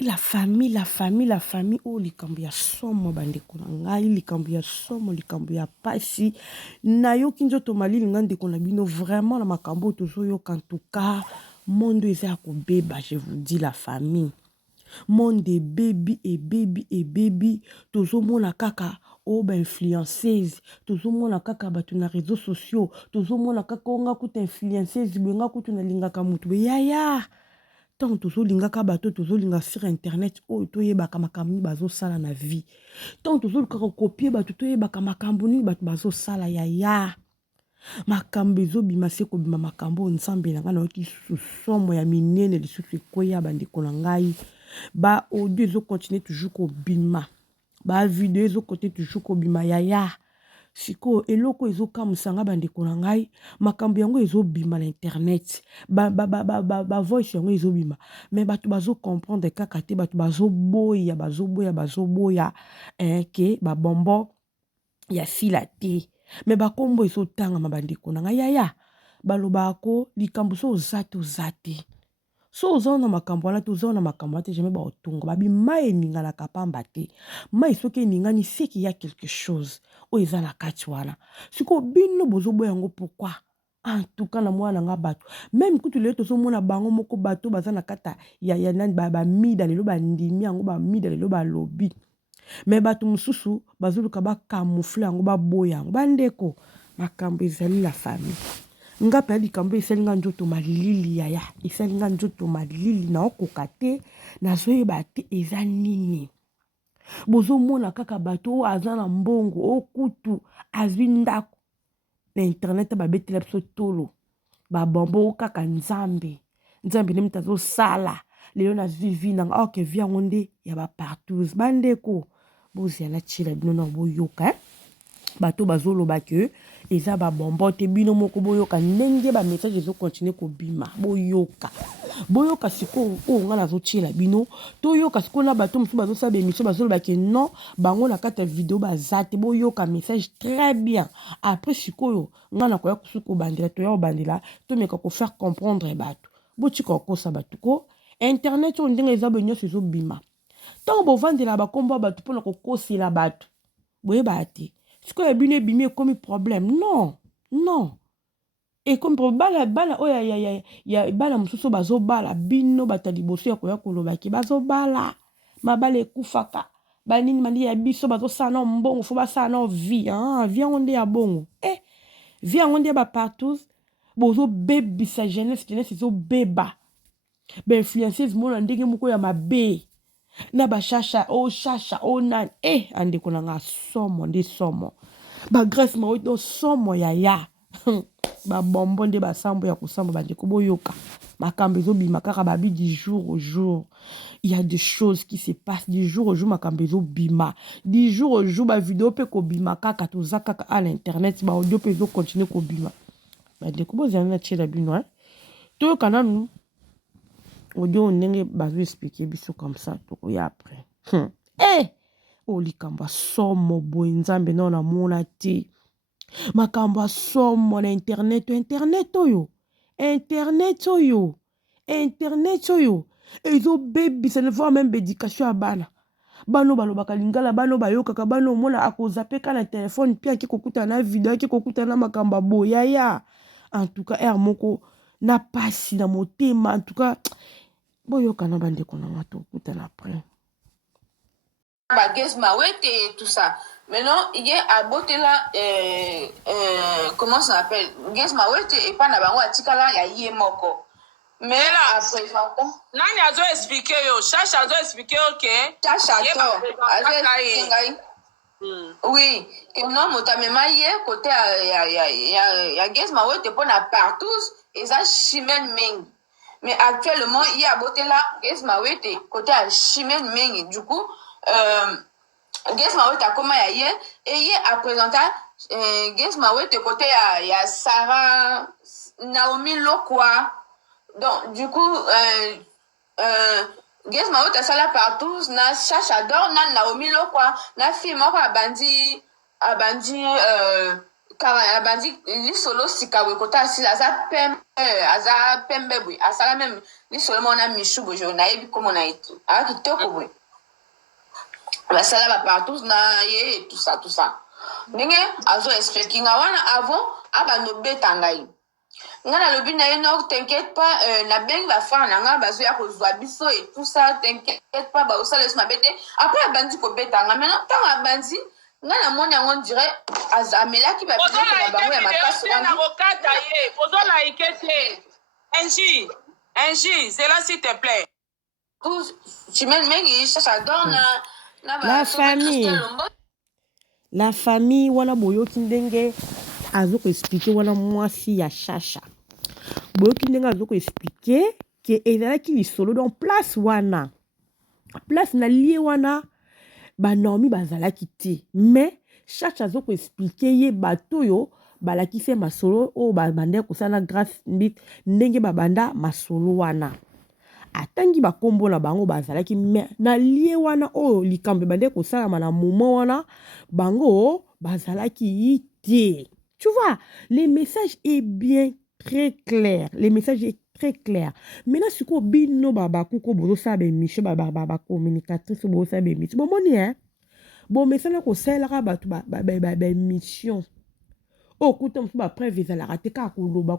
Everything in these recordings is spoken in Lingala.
la famille, oh, likambo ya somo bandeko na ngai, likambo ya somo, likambo ya pasi. Nayoki nzoto malili nga ndeko na bino, vraiment na makambo tozoyoka en tout cas, monde eza ya kobeba, je vous dis la famille. Monde baby et baby, tozomona kaka o ba influenceuse, tozomona kaka bato na réseaux sociaux, tozomona kaka onga kuta influenceuse, benga kutu na lingaka mutu yaya. Tant tozolingaka bato tozolinga sur internet oyo toyebaka makambo nini bazosala na vie. Tant tozolukaka kopie bato toyebaka makambo nini bato bazosala yaya. Makambo ezobima se kobima makambo nzambe na ngai nayoki somo ya minene lisusu ekoya bandeko na ngai. Ba audio ezokontinue toujours kobima. Ba video ezokontinue toujours kobima yaya. Siko eloko ezokamusanga bandeko na ngai, makambo yango ezobima na internet. Ba voice yango ezobima. Mais bato bazo comprendre kaka te, bato bazoboya ke ba bombo ya sila te. Mais bakombo ezotanga mabandeko na ngai yaya. Balobako likambo so ozate. So ozona makambo wana te, ozona makambo wana te, jamais ba otungo. Babi mai ninga na kapamba te. Mai soki ninga ni c'est qu'il y a quelque chose. O eza na kati wana. Siko bino bozobo yango pourquoi? En tout cas na mwana nga bato. Même kutu lelo tozomona bango moko bato baza na kata ya nani ba mida lelo ba ndimi yango ba mida lelo ba lobi. Mais bato mususu bazoluka ba camoufler yango ba boya yango. Bandeko makambo ezali la famille. Nga pe likambo eselinga njoto malili yaya. Eselinga njoto malili na okoka te na zoyeba te eza nini. Bozomona kaka bato aza na mbongo okutu azwi ndako na internet babetela biso tolo. Ba bombo kaka nzambe nde mutazosala lelo na vivi nanga ok via ngonde ya ba partout. Bandeko bozi ala chila bino na boyoka bato bazoloba ke eza ba bombo te bino moko boyoka ndenge ba message ezo continuer kobima boyoka siko o nga nazo chila bino toyoka siko na bato musu bazosala émission bazoloba ke non bango na kata video bazate boyoka message très bien après siko nga na koya kusuko bandela to ya bandela to meka ko faire comprendre bato botika kosa bato ko internet on ndenge eza benyo sezo bima tant bo vandela ba kombo bato pona ko kosila bato boyeba te. Siko ya bine bimi ekomi problème. Non. Et comme pour bala oya ya bala mususu bazo bala bino batali boso ya koya koloba ki bazo bala mabala ekufaka banini mali ya biso bazo sana mbongo fo basana vie vie onde ya bongo vie onde ba partout bozo bebisa jeunesse zo beba ba influenceuse mona ndenge moko ya mabe na ba shasha o nan andeko na nga somo ba grâce ma oito somo yaya ba bombo nde ba sambo ya kusamba bandeko boyoka makambo ezobima kaka babi du jour au jour. Il y a des choses qui se passent du jour au jour makambo ezobima du jour au jour ba vidéo pe kobima kaka toza kaka à l'internet ba audio pe ezo continuer kobima bandeko bozana na tshela bino to kana nous audio ndenge bazo expliquer biso comme ça to ya après o likambo somo boye nzambe na na mona te makambo somo na internet oyo ezo bebisa ne voit même éducation ya bana balobaka lingala bano bayokaka bano mona akozapeka na telefone pia ki kokuta na video ki kokuta na makambo boya ya en tout cas moko na pasi na motema en tout cas boyoka na bandeko na mato kokuta na après Gizma Wete et tout ça. Maintenant, il y a à Botela, comment ça s'appelle? Gizma Wete et pas Nabango Atikala, il y a Yemoko. Mais là, après, Nani a dû expliquer, Chacha a dû expliquer, ok. Chacha, oui, que non, motamema hier, côté, il y a Gizma Wete pour la partout, et ça, chimène ming. Mais actuellement, il y a Botela, Gizma Wete, côté à chimène ming. Du coup, Gizma Wete a comment il y a et il a présenté Gizma Wete côté il y a Sarah Naomi Lokwa. Donc du coup Gizma Wete ça là partout na Chacha d'or na Naomi Lokwa na fille moi a bandi car bandi li solo sikawe kota si aza pembe boy asala même li solo mona michu boy na yebi comme na itu a kitoko boy basala ba partout na ye tout ça ndenge azo expliquer nga wana avant abando betangai nga na lobi na ye non t'inquiète pas na bengi ba frère na nga bazo ya kozwa biso et tout ça t'inquiète pas ba osala so mabete après abandi ko betanga maintenant tant abandi nga na moni yango dirait amelaki ba biso na bango ya makasi wana na kokata ye ozola ikete Angie cela s'il te plaît tout chimene mengi j'adore na la famille wana boyoki ndenge azoko expliquer wana mwasi ya Chacha boyoki ndenge azoko expliquer ke ezalaki lisolo donc place wana place na lie wana banomi bazalaki te mais Chacha azoko expliquer ye bato yo balakise masolo o babanda kosala grâce mbit ndenge babanda masolo wana atangi bakombo na bango bazalaki na lie wana o likambe bande kosalama na moment wana bango bazalaki ite. Tu vois, le message est bien très clair. Le message est très clair. Maintenant, si vous avez un peu de communicatrice, vous avez un bon hein? Bon, mais ça n'a pas de mission. Oh, quand on va prévoir la rate ka koloba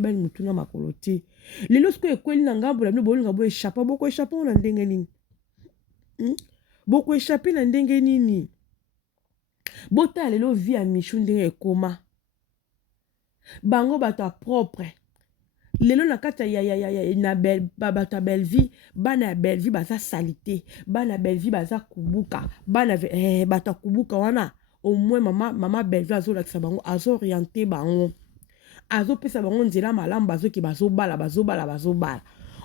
ba mutuna makolote. Le lorsque ekweli na ngambo la no bolinga bo échapper boko échapper na ndenge nini. Boko échapper na ndenge nini. Bota lelo vie a michu ndenge ekoma. Bango bato propre. Lelo na kata ya na bato belle vie, bana belle vie baza salité, bana belle vie baza kubuka, bana bato kubuka wana. Au moins maman belle vie azo lakisa bango azo orienté bango azo pesa bango nzela malamu bazo ki bazo bala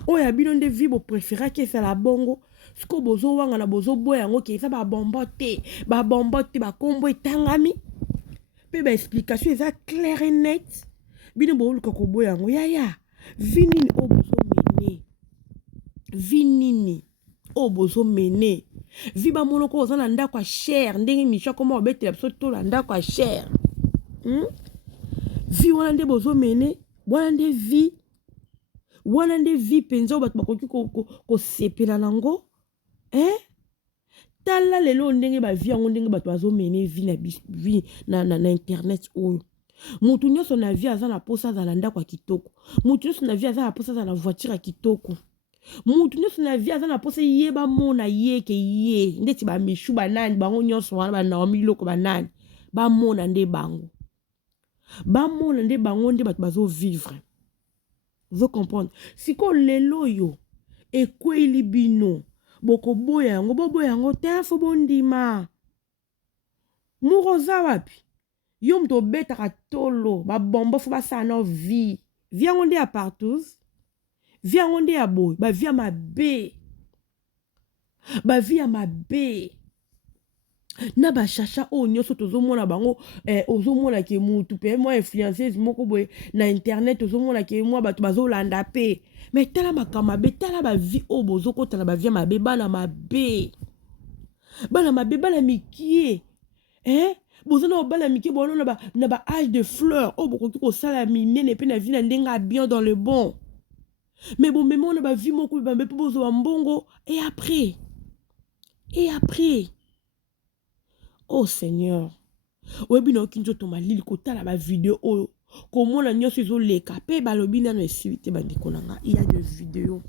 oya bino nde vie bo préférer que ça la bongo siko bozo wanga na bozo boya ngo ki ça ba bombote ba kombo etangami pe ba explication eza clair et net bino bo luka ko boya ngo ya vinini o bozo mene vinini o bozo mene viba monoko ozana ndako a cher ndenge micha koma obetela biso to la ndako a cher vi wana nde bozo mene wana nde vi penza bato bakoki ko sepela nango tala lelo ndenge ba vi yango ndenge bato bazo mene vi na internet oyo mutu nyonso na vi aza na posa za ndako a kitoko mutu nyonso na vi aza na posa za na voiture a kitoko mutu nyonso na vie aza na posa ye bamona ye ke ye ndeti bamishu banani bango nyonso wana banaomi loko banani bamona nde bango nde bato bazo vivre. Vous comprendre siko lelo yo ekweli bino boko boya yango boboya yango te fo bondima muroza wapi yo mto betaka tolo babombo fo basala na vie yango nde ya partout via onde ya boy ba via mabe na ba Chacha o nyoso tozomona bango ozomona ke mutu pe moi influenceuse moko boy na internet ozomona ke moi bato bazolanda pe mais tala makama be tala ba vie o bozoko tala ba via mabe bana mabe bana mikie bozona obala mikie bono na ba âge de fleur o bokoki ko sala minene pe na vie na ndenga bien dans le bon. Mais bon, on a vu mon coup, mbongo. Et après. Oh Seigneur. Ouais, bien, kinjo to malili kota la vidéo. Comment la nyo sizo le kapé, balobi na no esivité bandikonanga. Il y a des vidéos.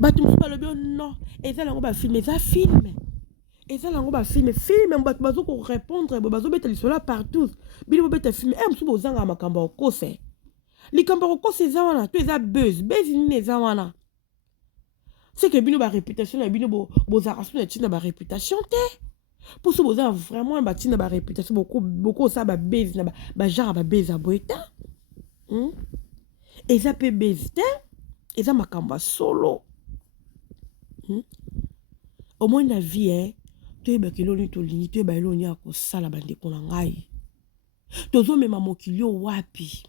Batu mou balobi non. Et ça, l'ango ba filmer, ça filme. Et ça, l'ango ba filmer. Filme, mbatu bazo ko répondre, bazo beta lisola partout. Bili beta filmer. Msou bozanga makamba okose. Likambaro ko seza wana to eza buzz ni eza wana c'est que bino ba réputation na bino bo zarasu na tina ba réputation te pour ce boza vraiment ba tina ba réputation beaucoup ça ba buzz na ba genre ba buzz aboita eza pe buzz te eza makamba solo au moins la vie to eba keloni to lini to eba eloni ya ko sala bande ko na ngai tozo mema mokili wapi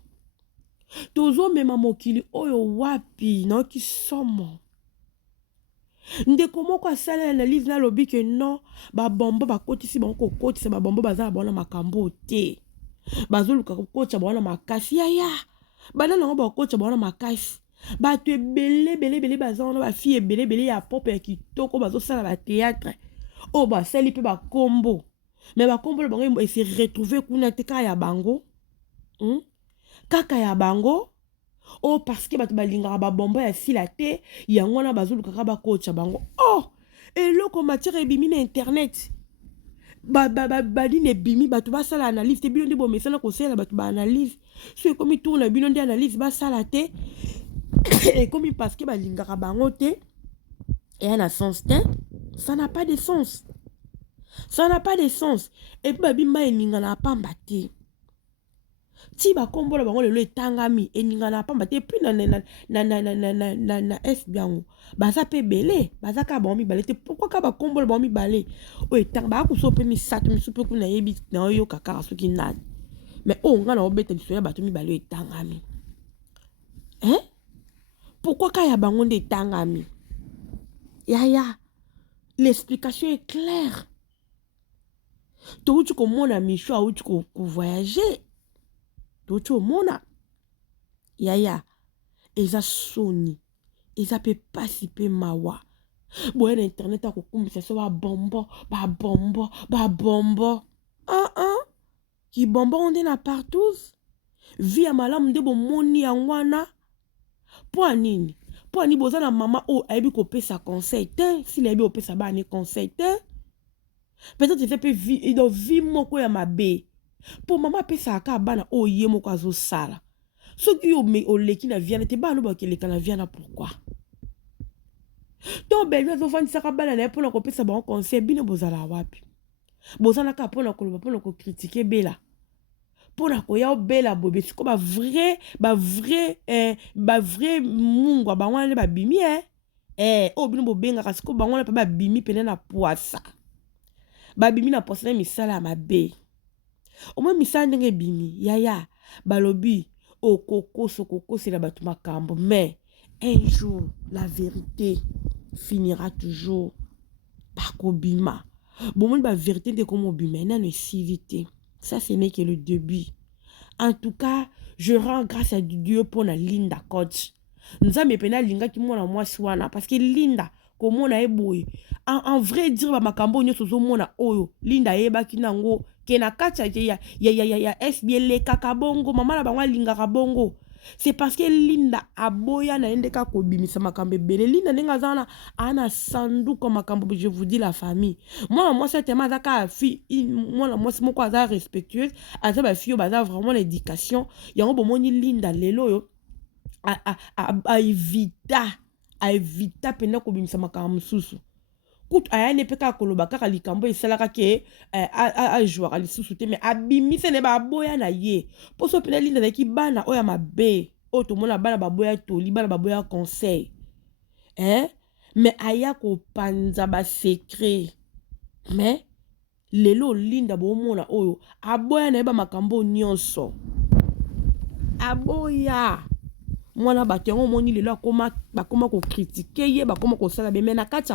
tozo mema mokili oyo wapi na kisomo ndeko moko asala analyse na lobi que non ba bombo ba kotisi bango ko kotisa ba bombo bazala bona makambo te bazoluka kocha bawana makasi yaya bana nango bakocha bawana makasi bato ebele baza wana bafille ebele ya pop ya kitoko bazosala batéâtre oyo basali mpe bakombo me bakombo na bango ese retrouve kuna te kaka ya bango kaka ya bango oyo parce que bato balingaka babombo ya sila te yango wana bazolukaka bakocha bango eloko matière ebimi na internet badine ebimi bato basala analyse te bino nde bomesana kosalela bato baanalyse so ekomi tour na bino nde analyse basala te ekomi parce que balingaka bango te eya na sens te ça n'a pas de sens ça n'a pas de sens epuis babima eninga na pamba te ti bakombola bango lelo etangami eninga na pamba te epuis na es biango baza pe belé baza ka bango mibale te pourquoi ka bakombola bango mibale oyo etanga bakuso pe misato misu pe kuna yebi na oyo kaka soki nani mais oyo nga na obeta liso ya bato mibale oyo etangami pourquoi ka ya bango nde etangami yaya l'explication est claire touti komona misho auti kovoyager touti omona yaya eza soni eza pe pasi pe mawa boye na internet akokumbisa so babombo kibombo onde na partout vi ya malamu nde bomoni yango wana po anini boza na mama oyo ayebi kopesa conseil te sila ayebi kopesa bana conseil te peut-être eza mpe vi moko ya mabe po mama apesaka bana oyo ye moko azosala soki yo oleki na viana te bana bakeleka na viana pourquoi to bebe azofandisaka bana na ye mpona kopesa bango conseil bino bozala wapi bozalaka mpona koloba mpona kokritike bela mpona koya obela bobe siko bavrai mungwa bango wana nde babimi oyo bino bobengaka siko bango wana mpe babimi pene na poasa babimi na poasa na misala ya mabe omoi misala ndenge ebimi yaya balobi okokosela bato makambo mais un jour la vérité finira toujours bakobima bomoni bavérité nde komobima nano esili te. Ça, ce n'est que le début. En tout cas, je rends grâce à Dieu pour la Linda coach. Nous avons pena linga qui mona moi swana parce que Linda comme on a boy. En vrai dire ma cambo nyo sozo mona oyo Linda eba kinango kena kacha ya SBL kakabongo mama la bangwa linga kabongo. C'est parce que Linda aboya na endeka ko bimisa makambe bele Linda nenga zana ana sandu ko makambo je vous dis la famille moi c'est tellement zaka fille moi c'est moko aza respectueuse aza ba fille baza vraiment l'éducation yango bomoni Linda lelo yo a evita pena ko bimisa makambo susu kutu ayane peka koloba kaka likambo esalaka ke a jouer ali susu te mais abimisa ne ba boya na ye poso pena Linda na ki bana oya mabe o to mona bana baboya toli bana baboya conseil mais aya ko panza ba secret mais lelo Linda bo mona oyo aboya na ba makambo nyonso aboya mwana batengo moni lelo bakoma ko critiquer ye bakoma ko sala be mais na kati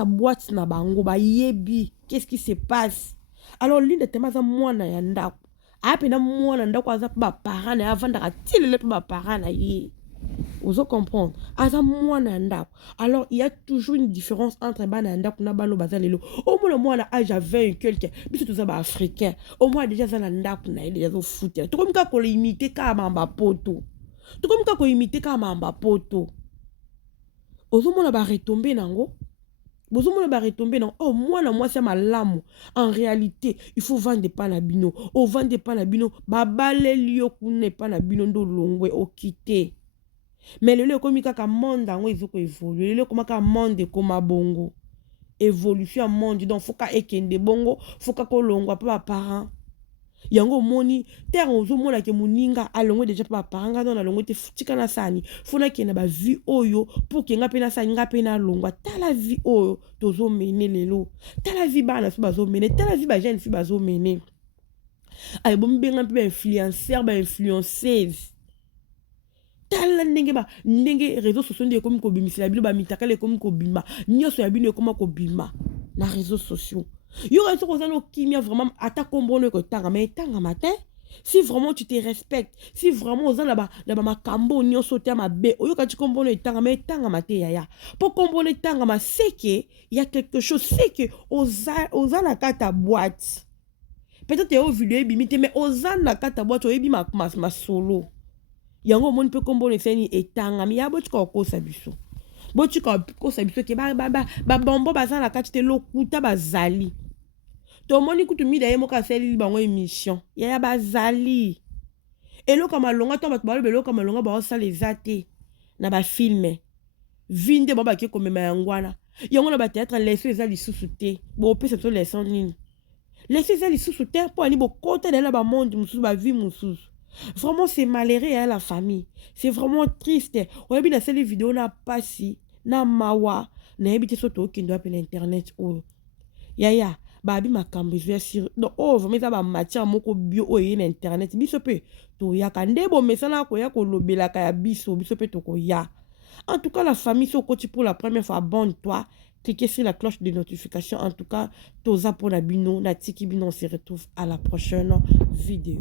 ya boîte na bango ba yebi qu'est-ce qui se passe alors Linda temaza mwana ya ndako apena mwana ndako aza ba parents na avanda tilele pa ba parents na ye vous comprendre aza mwana ya ndako alors il y a toujours une différence entre bana ndako na bano bazalelo au moins mwana âge à 20 quelque biso tous ba africain au moins déjà za na ndako na ile yazo foutre to comme ka ko limiter ka mamba poto to comme ka ko imiter ka mamba poto ozo mona ba retomber nango bozomona ba retomber non oh moi c'est malamu en réalité il faut vendre pas na bino o vendre pas na bino babale lio kune pas na bino ndo longwe okite mais lelo komi kaka monde ngo ezoko évoluer lelo koma ka monde koma bongo évolution monde donc faut ka ekende bongo faut ka kolongwa pa ba parents yango moni terre ozomona ke muninga alongwe déjà pa paranga dans alongwe te futika na sani fona ke na ba vie oyo pour ke nga pena sani nga pena longwa ta la vie oyo tozo mener lelo ta la vie bana so bazo mener ta la vie ba jeune fi bazo mener ay bom benga pe influenceur ba influenceuse tala ndenge réseaux sociaux ndenge comme ko bimisela bino ba mitakale comme ko bima nyoso ya bino comme ko bima na réseaux sociaux. Yo raison qu'on a kimia vraiment ata kombono ko tanga mais tanga matin. Si vraiment tu te respectes, si vraiment aux là-bas ma kambo nyo sauter ma bé, oyo ka tu kombono tanga mais tanga matin yaya. Pour kombono tanga ma c'est que il y a quelque chose, c'est que aux la kata boîte. Peut-être tu as vidéo bimité mais aux la kata boîte oyebi ma solo. Yango mon peut kombono seni etanga mi ya bo tu ko sabiso. Bo tu ko sabiso ke ba bombo bazan la kata te lokuta bazali. To moni kutu mi da yemo ka seli bango émission ya bazali elo kama longa to batba belo kama longa ba sa les até na ba filme vinde ba ke komema yangwana yango na ba théâtre laisser les ali sous-souté bo pesa to leçon nini laisser les ali sous-souté pour ani bo côté de la ba monde musu ba vie musu. Vraiment c'est malheureux à la famille, c'est vraiment triste. On a bien ces vidéos na pasi na mawa na ebité soto ki ndo appeler internet o yaya babi makambo je sur donc oh vraiment ça ba matière moko bio o yin internet biso pe to ya ka ndebo mesana ko ya ko lobela ka ya biso pe to ko ya. En tout cas la famille so ko pour la première fois abonne-toi, cliquez sur la cloche de notification. En tout cas toza pour la bino na tiki bino, on se retrouve à la prochaine vidéo.